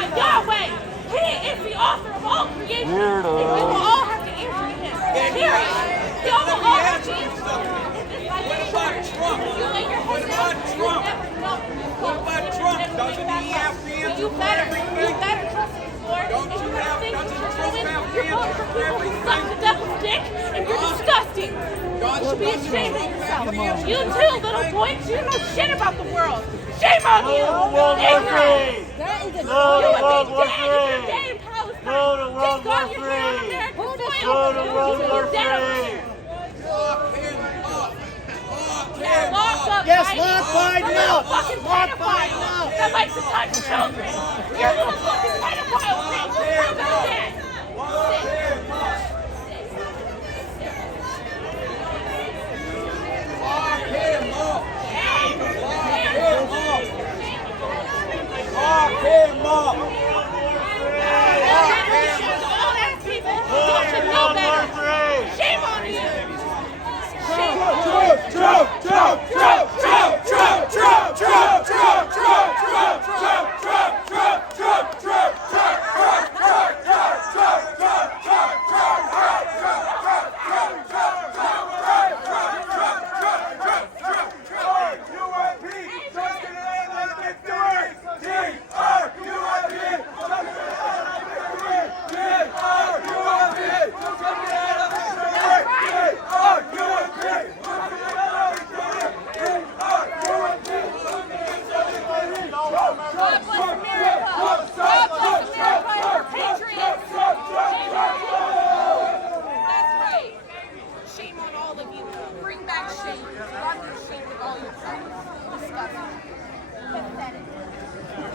Yahweh, He is the author of all creation, and we will all have to answer to Him. Period. We all will all have to answer to Him. What about Trump? What about Trump? What about Trump? Doesn't he have to answer for everything? You better trust Him, Lord. Don't you have, doesn't Trump have to answer for everything? Suck the devil's dick, and you're disgusting. You should be ashamed of yourself. You too, little boy, you know shit about the world. Shame on you! Ignorant! You would be dead if you're dead in Palestine. Take God your hand on American soil. You would be dead over here. Lock him up! Yeah, lock up. Yes, lock Biden You're a up. fucking Lock pedophile Biden up. that likes to touch children. You're a little fucking pedophile.